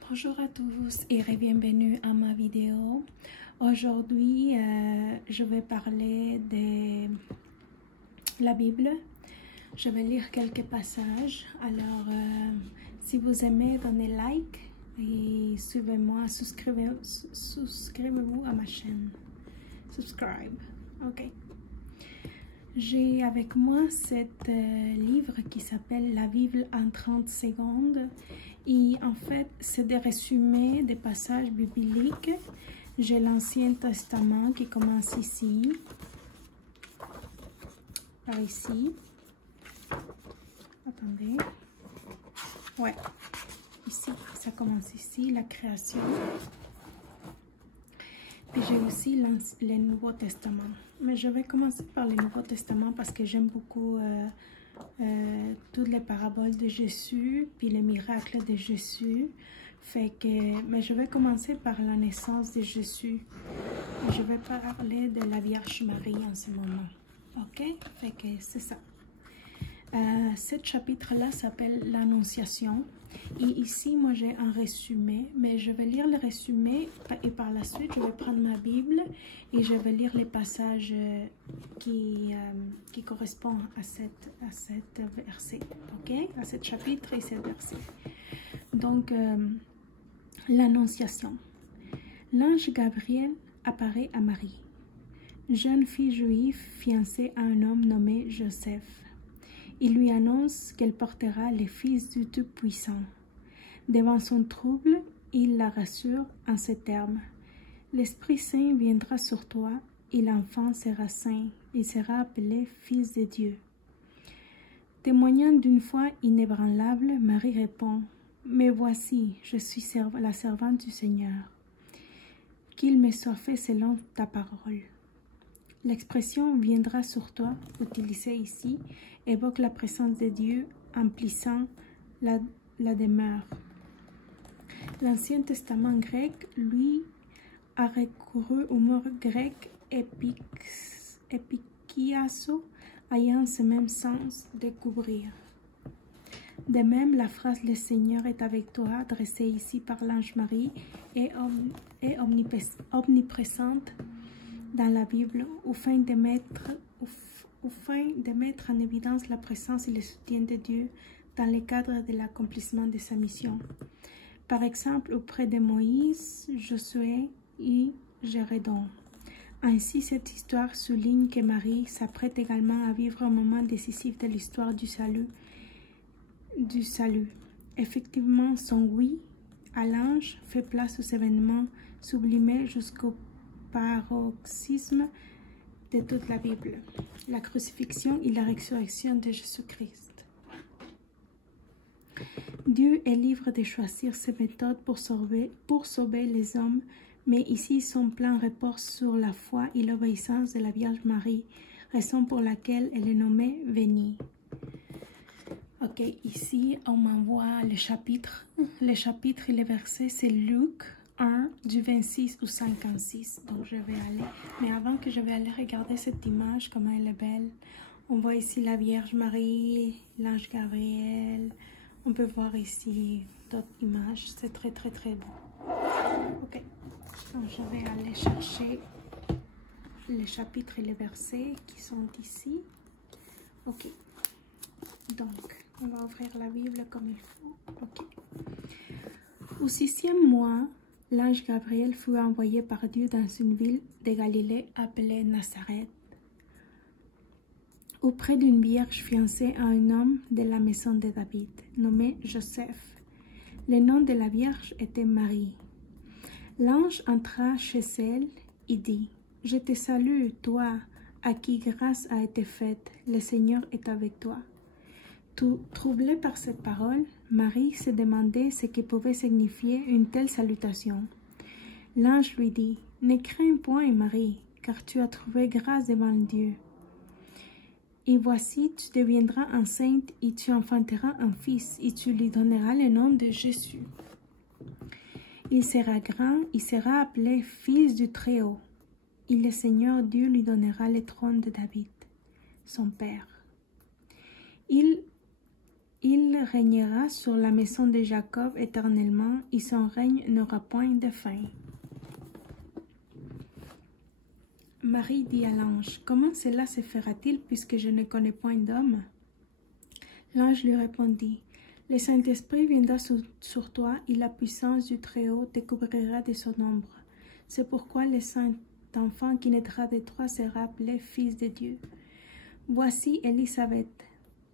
Bonjour à tous et bienvenue à ma vidéo. Aujourd'hui, je vais parler de la Bible. Je vais lire quelques passages. Alors, si vous aimez, donnez like et suivez-moi, souscrivez-vous à ma chaîne. Subscribe. Ok. J'ai avec moi cet livre qui s'appelle La Bible en 30 secondes. Et en fait, c'est des résumés des passages bibliques. J'ai l'Ancien Testament qui commence ici, par ici. Attendez. Ouais, ici, ça commence ici, la création. Puis j'ai aussi le Nouveau Testament. Mais je vais commencer par le Nouveau Testament parce que j'aime beaucoup toutes les paraboles de Jésus, puis les miracles de Jésus. Mais je vais commencer par la naissance de Jésus. Je vais parler de la Vierge Marie en ce moment. Ok? Fait que c'est ça. Ce chapitre-là s'appelle l'Annonciation. Et ici, moi, j'ai un résumé, mais je vais lire le résumé et par la suite, je vais prendre ma Bible et je vais lire les passages qui correspondent à cette verset, ok? À ce chapitre et ce verset. Donc, l'Annonciation. L'ange Gabriel apparaît à Marie, jeune fille juive fiancée à un homme nommé Joseph. Il lui annonce qu'elle portera le Fils du Tout-Puissant. Devant son trouble, il la rassure en ces termes. L'Esprit Saint viendra sur toi et l'enfant sera saint. Il sera appelé Fils de Dieu. Témoignant d'une foi inébranlable, Marie répond, « Mais voici, je suis la servante du Seigneur. Qu'il me soit fait selon ta parole. » L'expression « viendra sur toi » utilisée ici évoque la présence de Dieu emplissant la demeure. L'Ancien Testament grec, lui, a recouru au mot grec epikiaso, ayant ce même sens de couvrir. De même, la phrase « Le Seigneur est avec toi » adressée ici par l'ange Marie est omniprésente dans la Bible afin de mettre en évidence la présence et le soutien de Dieu dans le cadre de l'accomplissement de sa mission. Par exemple, auprès de Moïse, Josué et Jérédon. Ainsi, cette histoire souligne que Marie s'apprête également à vivre un moment décisif de l'histoire du salut. Effectivement, son oui à l'ange fait place aux événements sublimés jusqu'au paroxysme de toute la Bible, la crucifixion et la résurrection de Jésus-Christ. Dieu est libre de choisir ses méthodes pour sauver les hommes, mais ici son plan repose sur la foi et l'obéissance de la Vierge Marie, raison pour laquelle elle est nommée Bénie. Ok, ici on m'envoie les chapitres. Les chapitres et les versets, c'est Luc 1 du 26 au 56. Donc je vais aller. Mais avant que je vais aller regarder cette image, comment elle est belle. On voit ici la Vierge Marie, l'ange Gabriel. On peut voir ici d'autres images. C'est très très très beau. Ok, donc je vais aller chercher les chapitres et les versets qui sont ici. Ok, donc on va ouvrir la Bible comme il faut. Ok. Au 6e mois, l'ange Gabriel fut envoyé par Dieu dans une ville de Galilée appelée Nazareth, auprès d'une vierge fiancée à un homme de la maison de David, nommé Joseph. Le nom de la vierge était Marie. L'ange entra chez elle et dit, « Je te salue, toi, à qui grâce a été faite, le Seigneur est avec toi. » Troublée par cette parole, Marie se demandait ce que pouvait signifier une telle salutation. L'ange lui dit, « Ne crains point, Marie, car tu as trouvé grâce devant Dieu. Et voici, tu deviendras enceinte et tu enfanteras un fils, et tu lui donneras le nom de Jésus. Il sera grand, il sera appelé Fils du Très-Haut, et le Seigneur Dieu lui donnera le trône de David, son père. Il régnera sur la maison de Jacob éternellement, et son règne n'aura point de fin. Marie dit à l'ange, « Comment cela se fera-t-il puisque je ne connais point d'homme ?» L'ange lui répondit, « Le Saint-Esprit viendra sur toi et la puissance du Très-Haut te couvrira de son ombre. C'est pourquoi le saint enfant qui naîtra de toi sera appelé Fils de Dieu. Voici Élisabeth,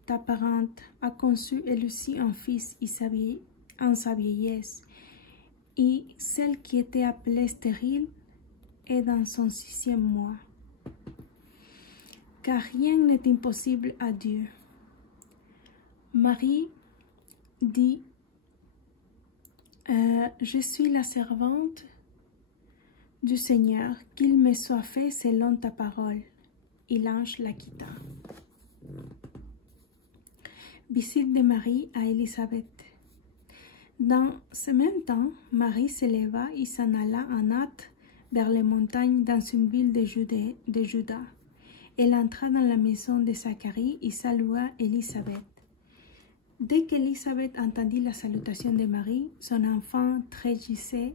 ta parente, a conçu elle aussi un fils en sa vieillesse, et celle qui était appelée stérile est dans son 6e mois. Car rien n'est impossible à Dieu. » Marie dit, je suis la servante du Seigneur, qu'il me soit fait selon ta parole. Et l'ange la quitta. Visite de Marie à Élisabeth. Dans ce même temps, Marie se leva et s'en alla en hâte vers les montagnes dans une ville de Juda. Elle entra dans la maison de Zacharie et salua Élisabeth. Dès qu'Élisabeth entendit la salutation de Marie, son enfant tressaillit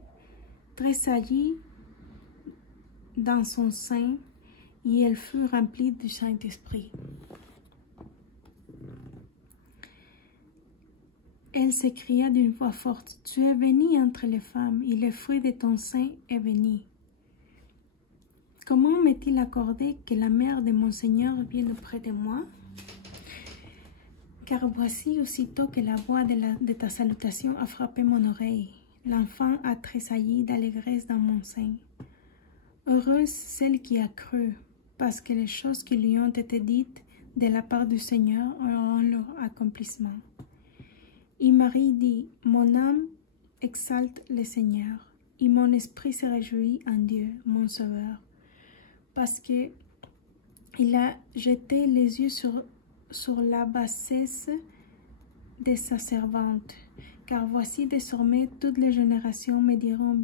dans son sein et elle fut remplie du Saint-Esprit. Elle s'écria d'une voix forte, « Tu es bénie entre les femmes, et le fruit de ton sein est béni. Comment m'est-il accordé que la mère de mon Seigneur vienne auprès de moi? Car voici, aussitôt que la voix de ta salutation a frappé mon oreille, l'enfant a tressailli d'allégresse dans mon sein. Heureuse celle qui a cru, parce que les choses qui lui ont été dites de la part du Seigneur auront leur accomplissement. » Et Marie dit, « Mon âme exalte le Seigneur, et mon esprit se réjouit en Dieu, mon Sauveur, parce que il a jeté les yeux sur la bassesse de sa servante. Car voici désormais toutes les générations me diront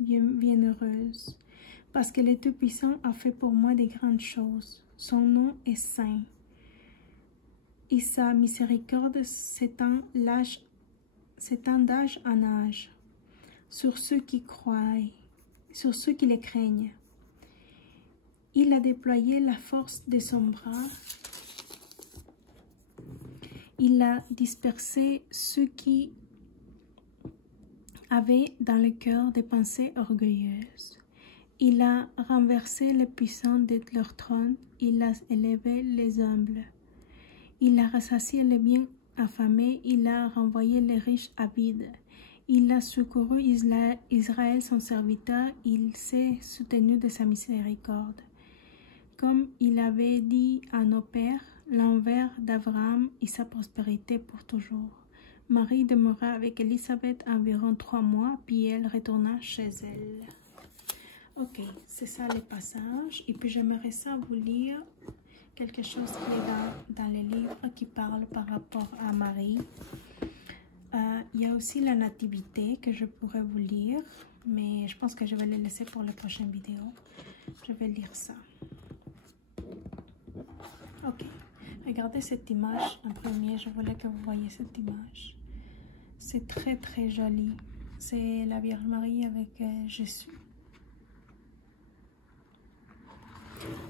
bienheureuse, parce que le Tout-Puissant a fait pour moi de grandes choses. Son nom est saint. Et sa miséricorde s'étend d'âge en âge sur ceux qui croient, sur ceux qui les craignent. Il a déployé la force de son bras. Il a dispersé ceux qui avaient dans le cœur des pensées orgueilleuses. Il a renversé les puissants de leur trône. Il a élevé les humbles. Il a rassasié les bien affamés. Il a renvoyé les riches avides. Il a secouru Israël, son serviteur. Il s'est soutenu de sa miséricorde. Comme il avait dit à nos pères, l'envers d'Abraham et sa prospérité pour toujours. Marie demeura avec Élisabeth environ 3 mois, puis elle retourna chez elle. Ok, c'est ça le passage. Et puis j'aimerais ça vous lire quelque chose qui est dans les livres qui parle par rapport à Marie. Il y a aussi la nativité que je pourrais vous lire, mais je pense que je vais le laisser pour la prochaine vidéo. Je vais lire ça. Ok, regardez cette image en premier. Je voulais que vous voyez cette image. C'est très très joli. C'est la Vierge Marie avec Jésus.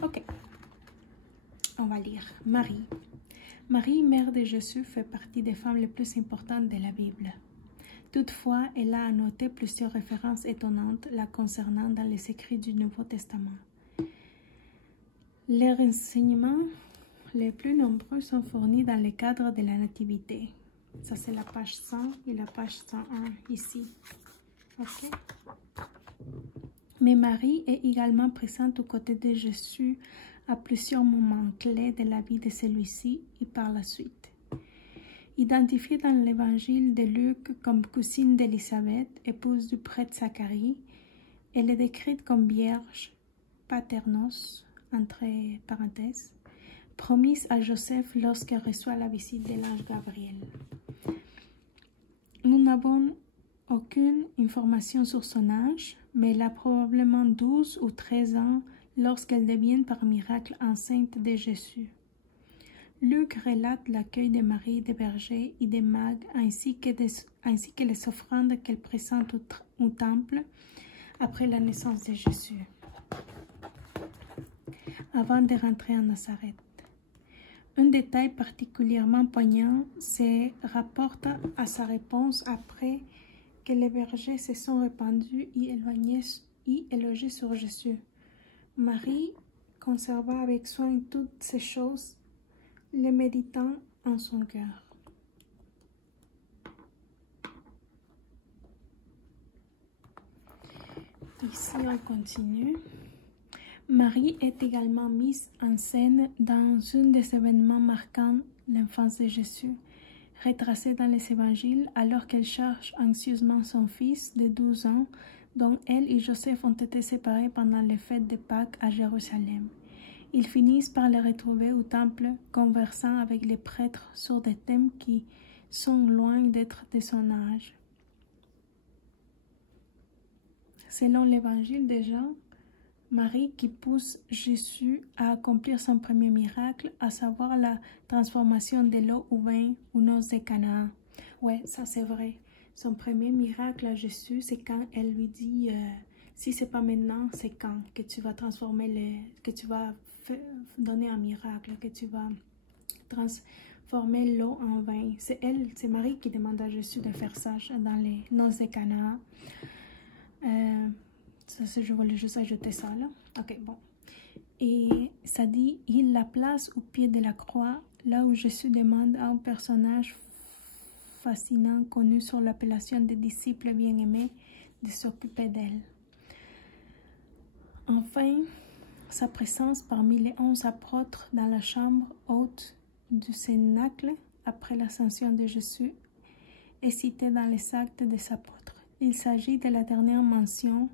Ok, on va lire. Marie. Marie, mère de Jésus, fait partie des femmes les plus importantes de la Bible. Toutefois, elle a annoté plusieurs références étonnantes la concernant dans les écrits du Nouveau Testament. Les renseignements les plus nombreux sont fournis dans le cadre de la Nativité. Ça, c'est la page 100 et la page 101 ici. Ok. Mais Marie est également présente aux côtés de Jésus à plusieurs moments clés de la vie de celui-ci et par la suite. Identifiée dans l'évangile de Luc comme cousine d'Élisabeth, épouse du prêtre Zacharie, elle est décrite comme vierge, paternos, entre parenthèses, promise à Joseph lorsqu'elle reçoit la visite de l'ange Gabriel. Nous n'avons aucune information sur son âge, mais elle a probablement 12 ou 13 ans lorsqu'elle devient par miracle enceinte de Jésus. Luc relate l'accueil de Marie, des bergers et des mages, ainsi que les offrandes qu'elle présente au temple après la naissance de Jésus, avant de rentrer en Nazareth. Un détail particulièrement poignant se rapporte à sa réponse après que les bergers se sont répandus et élogés sur Jésus. Marie conserva avec soin toutes ces choses, les méditant en son cœur. Ici, on continue. Marie est également mise en scène dans un des événements marquant l'enfance de Jésus, retracé dans les évangiles alors qu'elle cherche anxieusement son fils de 12 ans, dont elle et Joseph ont été séparés pendant les fêtes de Pâques à Jérusalem. Ils finissent par les retrouver au temple, conversant avec les prêtres sur des thèmes qui sont loin d'être de son âge. Selon l'évangile de Jean, Marie qui pousse Jésus à accomplir son premier miracle, à savoir la transformation de l'eau au vin aux noces de Canaan. Ouais, ça c'est vrai. Son premier miracle à Jésus, c'est quand elle lui dit si c'est pas maintenant, c'est quand que tu vas que tu vas donner un miracle, que tu vas transformer l'eau en vin. C'est Marie qui demande à Jésus de faire ça dans les noces de Canaan. Je voulais juste ajouter ça là. Ok, bon. Et ça dit, il la place au pied de la croix, là où Jésus demande à un personnage fascinant connu sous l'appellation des disciples bien-aimés de s'occuper d'elle. Enfin, sa présence parmi les 11 apôtres dans la chambre haute du Cénacle après l'ascension de Jésus est citée dans les Actes des apôtres. Il s'agit de la dernière mention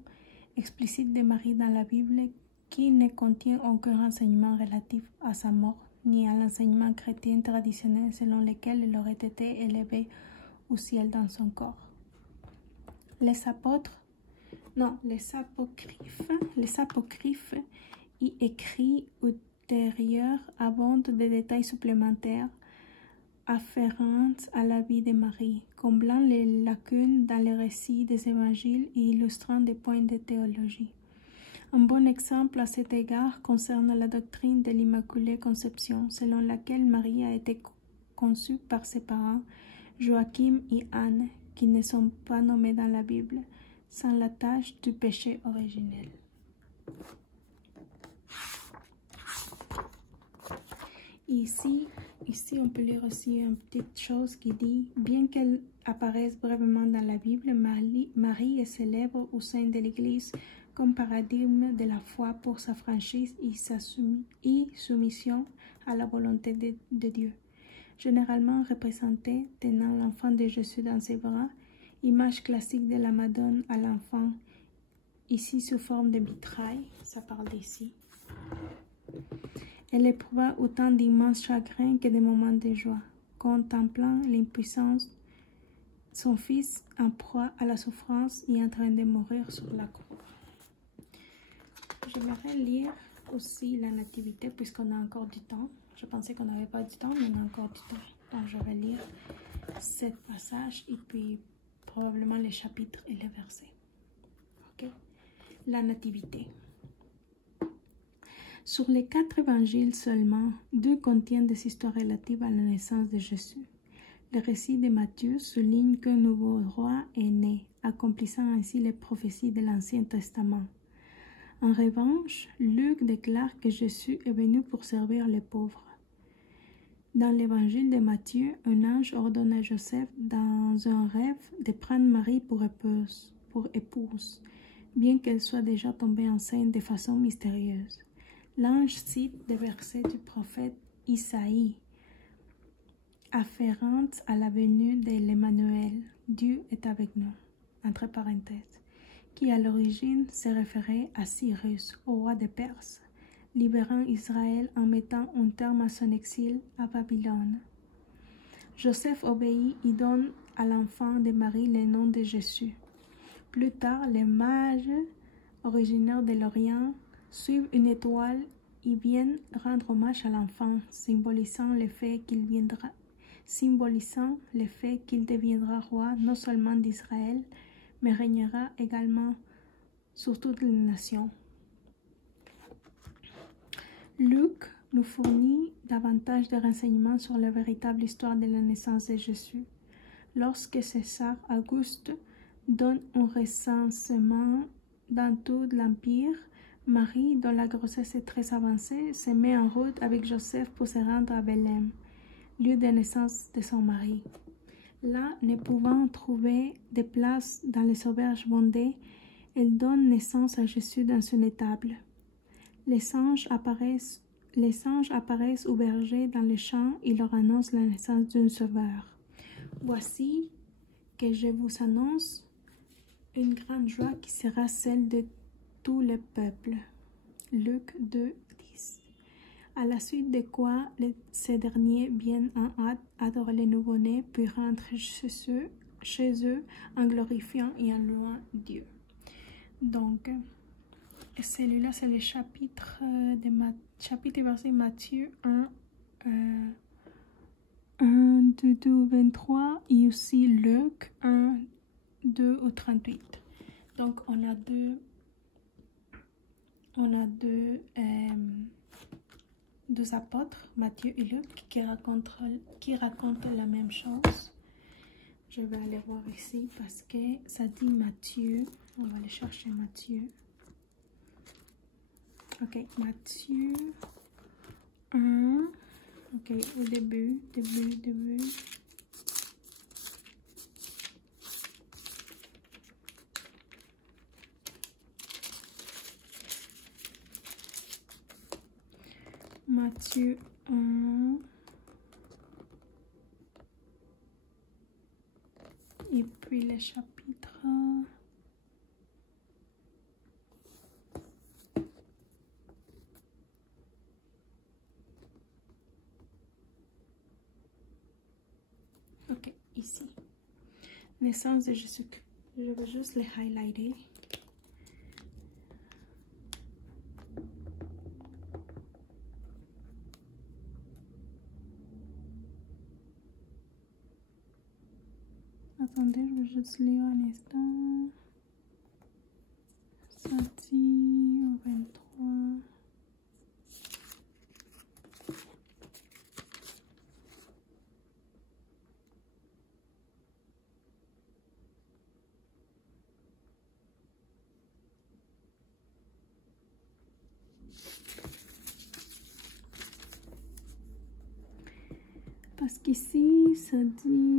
explicite de Marie dans la Bible qui ne contient aucun renseignement relatif à sa mort ni à l'enseignement chrétien traditionnel selon lequel elle aurait été élevée au ciel dans son corps. Les apocryphes y écrits ultérieurs abondent de détails supplémentaires afférents à la vie de Marie, comblant les lacunes dans les récits des évangiles et illustrant des points de théologie. Un bon exemple à cet égard concerne la doctrine de l'Immaculée Conception, selon laquelle Marie a été conçue par ses parents, Joachim et Anne, qui ne sont pas nommés dans la Bible, sans la tâche du péché originel. Ici, on peut lire aussi une petite chose qui dit « Bien qu'elle apparaisse brièvement dans la Bible, Marie est célèbre au sein de l'Église comme paradigme de la foi pour sa franchise et sa soumission à la volonté de Dieu. Généralement représentée tenant l'enfant de Jésus dans ses bras, image classique de la Madone à l'enfant, ici sous forme de vitrail, ça parle d'ici. Elle éprouva autant d'immenses chagrins que de moments de joie, contemplant l'impuissance de son fils en proie à la souffrance et en train de mourir sur la croix. J'aimerais lire aussi la Nativité puisqu'on a encore du temps. Je pensais qu'on n'avait pas du temps, mais on a encore du temps. Donc je vais lire ce passage et puis probablement les chapitres et les versets. Ok? La Nativité. Sur les 4 évangiles seulement, 2 contiennent des histoires relatives à la naissance de Jésus. Le récit de Matthieu souligne qu'un nouveau roi est né, accomplissant ainsi les prophéties de l'Ancien Testament. En revanche, Luc déclare que Jésus est venu pour servir les pauvres. Dans l'évangile de Matthieu, un ange ordonne à Joseph, dans un rêve, de prendre Marie pour épouse, bien qu'elle soit déjà tombée enceinte de façon mystérieuse. L'ange cite des versets du prophète Isaïe, afférentes à la venue de l'Emmanuel, Dieu est avec nous, entre parenthèses, qui à l'origine se référait à Cyrus, au roi de Perse, libérant Israël en mettant un terme à son exil à Babylone. Joseph obéit et donne à l'enfant de Marie le nom de Jésus. Plus tard, les mages originaires de l'Orient suivent une étoile ils viennent rendre hommage à l'enfant, symbolisant le fait qu'il deviendra roi non seulement d'Israël, mais régnera également sur toutes les nations. Luc nous fournit davantage de renseignements sur la véritable histoire de la naissance de Jésus. Lorsque César Auguste donne un recensement dans tout l'Empire, Marie, dont la grossesse est très avancée, se met en route avec Joseph pour se rendre à Bethléem, lieu de naissance de son mari. Là, ne pouvant trouver de place dans les auberges bondées, elle donne naissance à Jésus dans une étable. Les anges apparaissent aux bergers dans les champs et leur annoncent la naissance d'un sauveur. Voici que je vous annonce une grande joie qui sera celle de tout le peuple. Luc 2, 10. À la suite de quoi ces derniers viennent en hâte adorer le nouveau-né, puis rentrent chez eux en glorifiant et en louant Dieu. Donc, celui-là, c'est le chapitre et verset Matthieu 1, 2, 23 et aussi Luc 1, 2 au 38. Donc, on a deux apôtres, Matthieu et Luc, qui racontent la même chose. Je vais aller voir ici parce que ça dit Matthieu. On va aller chercher Matthieu. Ok, Matthieu 1. Ok, au début. Matthieu 1. Et puis le chapitre. Ok, ici. Naissance de Jésus-Christ. Je vais juste les highlighter. Attendez, je vais juste lire un instant. Ça dit au 23. Parce qu'ici, ça dit...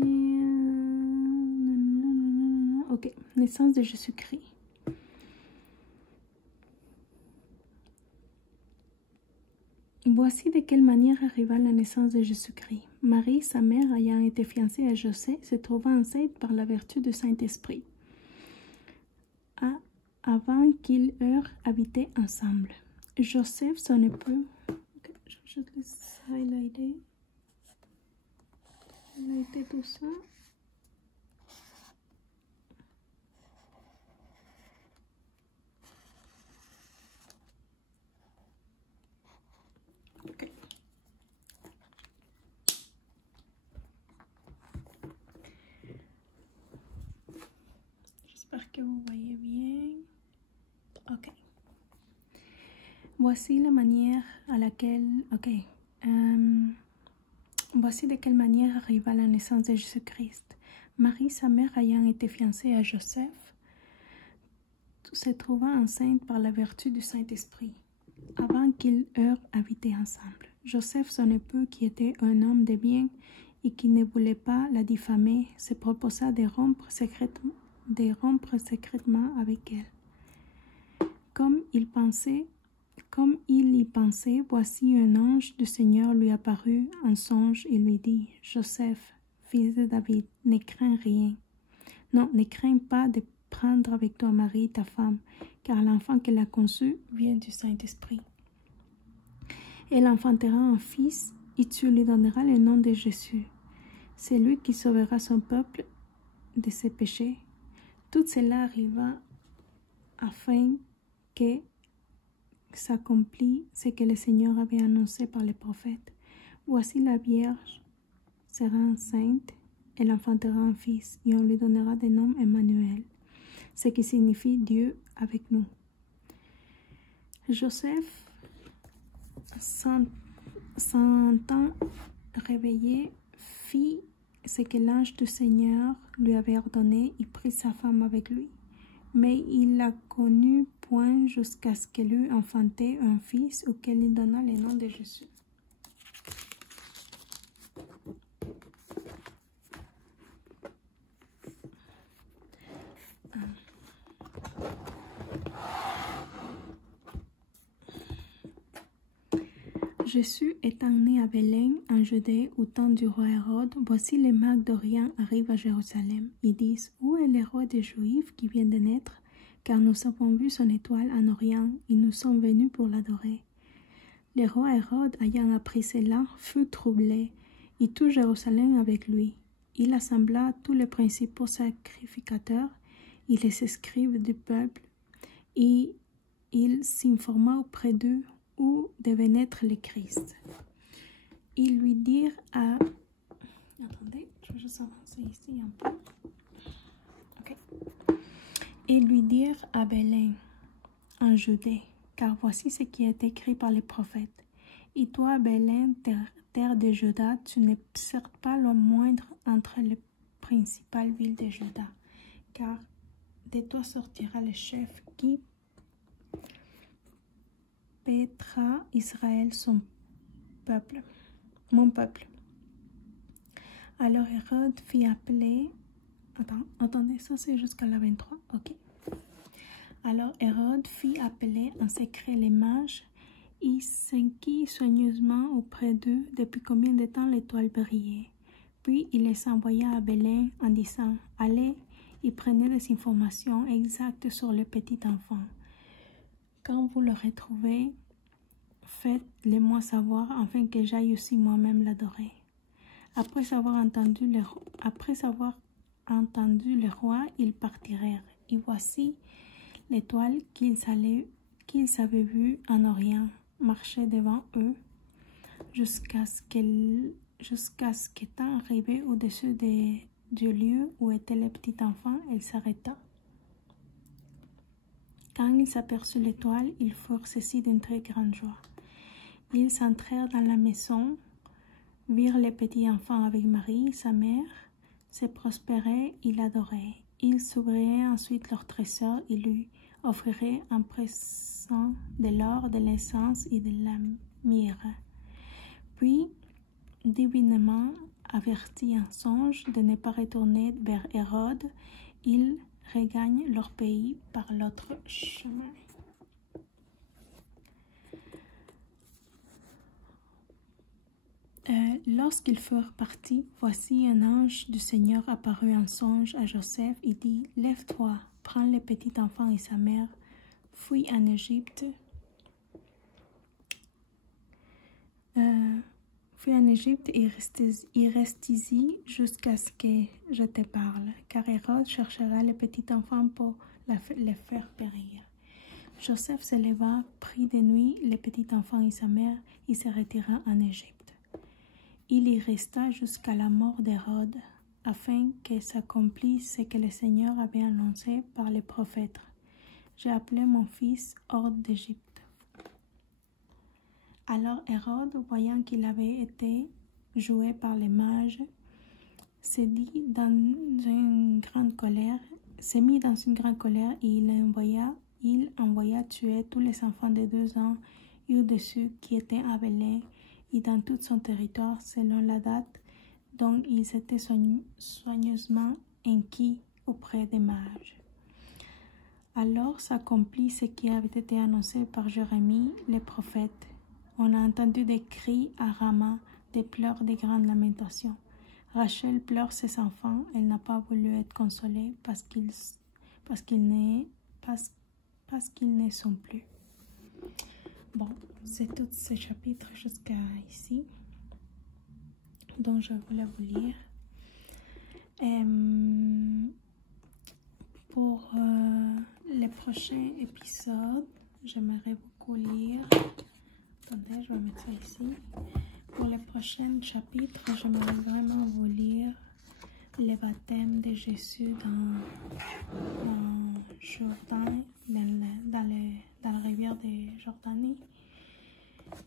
Ok, naissance de Jésus-Christ. Voici de quelle manière arriva la naissance de Jésus-Christ. Marie, sa mère, ayant été fiancée à Joseph, se trouva enceinte par la vertu du Saint-Esprit, avant qu'ils eurent habité ensemble. Joseph, son époux... Okay, je vais juste highlighter tout ça. Okay. J'espère que vous voyez bien. Ok. Voici la manière à laquelle... Ok. Voici de quelle manière arriva la naissance de Jésus-Christ. Marie, sa mère, ayant été fiancée à Joseph, se trouva enceinte par la vertu du Saint-Esprit, avant qu'ils eurent habité ensemble. Joseph, son époux, qui était un homme de bien et qui ne voulait pas la diffamer, se proposa de rompre secrètement avec elle. Comme il y pensait, voici un ange du Seigneur lui apparut en songe et lui dit, « Joseph, fils de David, ne crains rien. Non, ne crains pas de prendre avec toi Marie, ta femme, car l'enfant qu'elle a conçu vient du Saint-Esprit. Elle enfantera un fils, et tu lui donneras le nom de Jésus. C'est lui qui sauvera son peuple de ses péchés. » Tout cela arriva afin que s'accomplit ce que le Seigneur avait annoncé par les prophètes. Voici la Vierge sera enceinte, elle enfantera un fils, et on lui donnera des noms Emmanuel, ce qui signifie Dieu avec nous. Joseph s'entend réveillé, fit ce que l'ange du Seigneur lui avait ordonné et prit sa femme avec lui. Mais il la connut point jusqu'à ce qu'elle eût enfanté un fils auquel il donna le nom de Jésus. Jésus étant né à Belén, en Judée, au temps du roi Hérode, voici les mages d'Orient arrivent à Jérusalem. Ils disent, où est le roi des Juifs qui vient de naître? Car nous avons vu son étoile en Orient, et nous sommes venus pour l'adorer. Le roi Hérode, ayant appris cela, fut troublé, et tout Jérusalem avec lui. Il assembla tous les principaux sacrificateurs et les scribes du peuple, et il s'informa auprès d'eux où devait naître le Christ. Ils lui dirent à... Attendez, je vais juste avancer ici un peu. Ok. Ils lui dirent à Belén, en Judée, car voici ce qui est écrit par les prophètes. Et toi, Belén, terre de Juda, tu n'es certes pas le moindre entre les principales villes de Juda, car de toi sortira le chef qui paîtra Israël son peuple, mon peuple. Alors Hérode fit appeler... Attendez, ça c'est jusqu'à la 23, ok. Alors Hérode fit appeler en secret les mages et s'inquiéta soigneusement auprès d'eux depuis combien de temps l'étoile brillait. Puis il les envoya à Belén en disant, allez et prenez des informations exactes sur le petit enfant. Quand vous le retrouvez, faites-le-moi savoir afin que j'aille aussi moi-même l'adorer. Après avoir entendu le roi, ils partirent. Et voici l'étoile qu'ils avaient vue en Orient marchait devant eux jusqu'à ce qu'étant arrivé au-dessus du lieu où était le petit enfant, elle s'arrêta. Quand ils aperçurent l'étoile, ils furent saisis d'une très grande joie. Ils entrèrent dans la maison, virent le petit enfant avec Marie, sa mère, se prospéraient et l'adoraient. Ils s'ouvrirent ensuite leur trésor et lui offriraient en présent de l'or, de l'essence et de la myrrhe. Puis, divinement avertis en songe de ne pas retourner vers Hérode, ils regagnent leur pays par l'autre chemin. Lorsqu'ils furent partis, voici un ange du Seigneur apparut en songe à Joseph et dit, « Lève-toi, prends le petit enfant et sa mère, fuis en Égypte. Et reste-y jusqu'à ce que je te parle, car Hérode cherchera le petit enfant pour le faire périr. » Joseph se leva, prit de nuit le petit enfant et sa mère et se retira en Égypte. Il y resta jusqu'à la mort d'Hérode, afin que s'accomplisse ce que le Seigneur avait annoncé par les prophètes. J'ai appelé mon fils hors d'Égypte. Alors Hérode, voyant qu'il avait été joué par les mages, s'est mis dans une grande colère et il envoya tuer tous les enfants de 2 ans et au-dessus qui étaient à Belén et dans tout son territoire selon la date dont ils étaient soigneusement inquiets auprès des mages. Alors s'accomplit ce qui avait été annoncé par Jérémie, le prophète. On a entendu des cris à Rama, des pleurs, des grandes lamentations. Rachel pleure ses enfants, elle n'a pas voulu être consolée parce qu'ils ne sont plus. Bon, c'est tout ce chapitre jusqu'à ici, dont je voulais vous lire. Pour les prochains épisodes, j'aimerais beaucoup lire. Attendez, je vais mettre ça ici. Pour les prochains chapitres, j'aimerais vraiment vous lire les baptêmes de Jésus dans Jourdain, dans la rivière de Jordanie.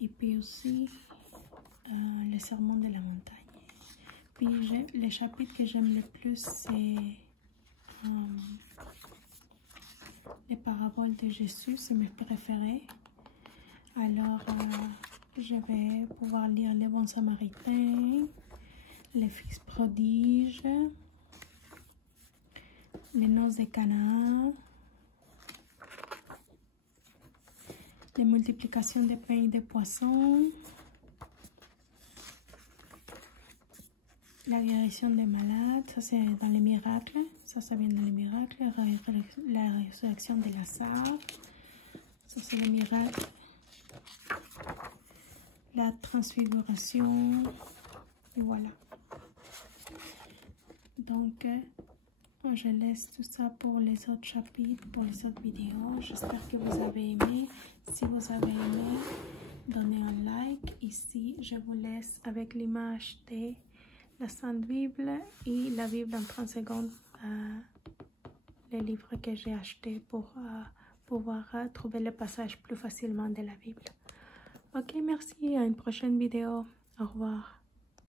Et puis aussi le sermon de la montagne. Puis les chapitres que j'aime le plus, c'est les paraboles de Jésus, c'est mes préférés. Alors, je vais pouvoir lire les bons samaritains, les fils prodiges, les noces de Cana, les multiplications des pains et des poissons, la guérison des malades, ça c'est dans les miracles, ça vient dans les miracles, la résurrection de Lazare, ça c'est le miracle, la transfiguration, et voilà. Donc, je laisse tout ça pour les autres chapitres, pour les autres vidéos. J'espère que vous avez aimé. Si vous avez aimé, donnez un like. Ici, je vous laisse avec l'image de la Sainte Bible et la Bible en 30 secondes, les livres que j'ai achetés pour pouvoir trouver les passages plus facilement de la Bible. Ok, merci, à une prochaine vidéo. Au revoir.